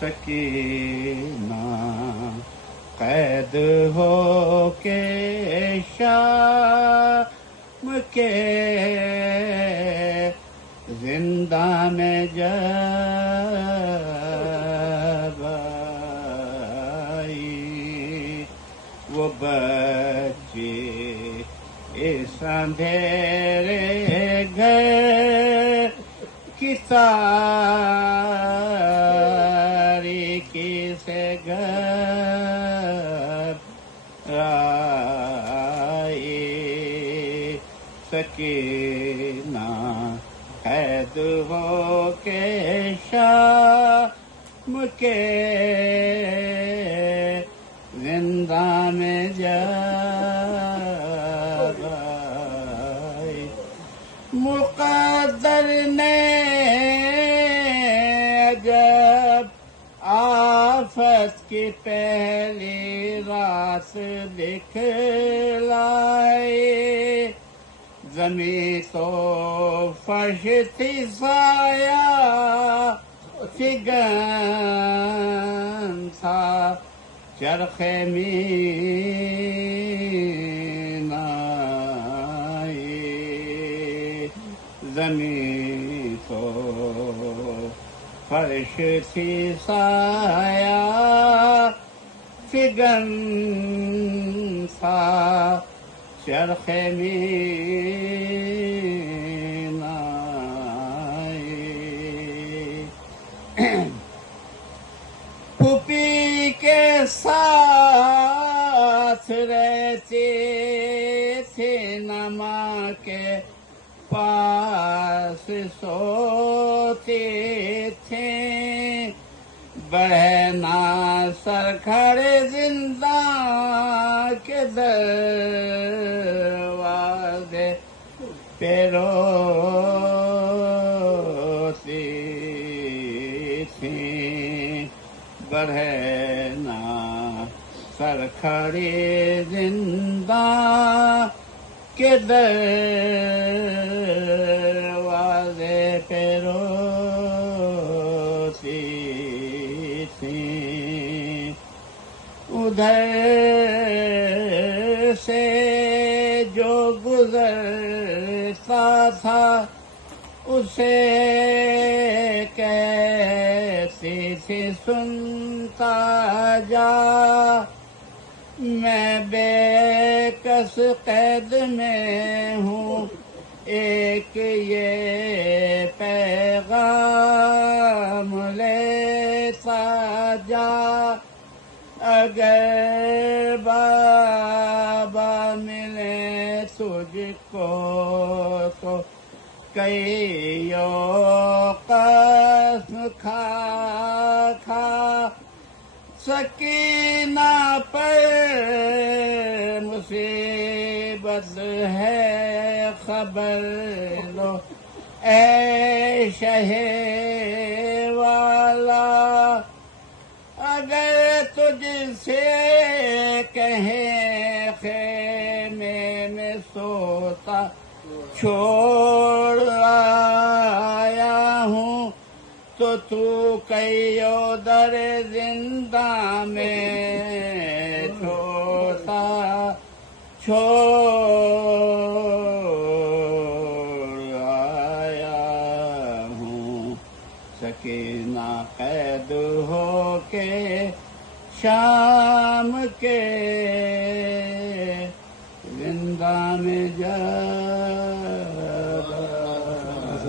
سکینہ قید ہو کے شام کے زندان میں جب آئی وہ بچے اس اندھیرے گھر کی تاریکی سے گھبرائی سکینہ قید ہو کے شام کے زندان میں جب آئی مقدر نے جب آفت کی پہلی رات دکھلائی زمین تو فرش تھی سایہ فگن تھا چرخ مینائی زمین تو فرش تھی سایہ فگن تھا چرخ مینائی پھوپھی کے ساتھ رہتے تھے نما کے پاس سوتے تھے بہنا سر کھڑے زندان کے دروازے پہ روتی تھیں بہنا سر کھڑے زندان کے دروازے پہ روتی تھیں ادھر سے جو گزرتا تھا اسے کہتی تھی سنتا جا میں بے کس قید میں ہوں ایک یہ پیغام لیتا جا اگر بابا ملے تجھ کو تو کئی قسم کھا کھا سکینہ پر مصیبت ہے خبر لو اے شہ والا اگر تجھ سے کہیں خیمے میں سوتا چھوڑ آیا ہوں تو کئی در زندان میں چھوڑا آیا ہوں سکینہ قید ہو کے شام کے زندان میں جب آئی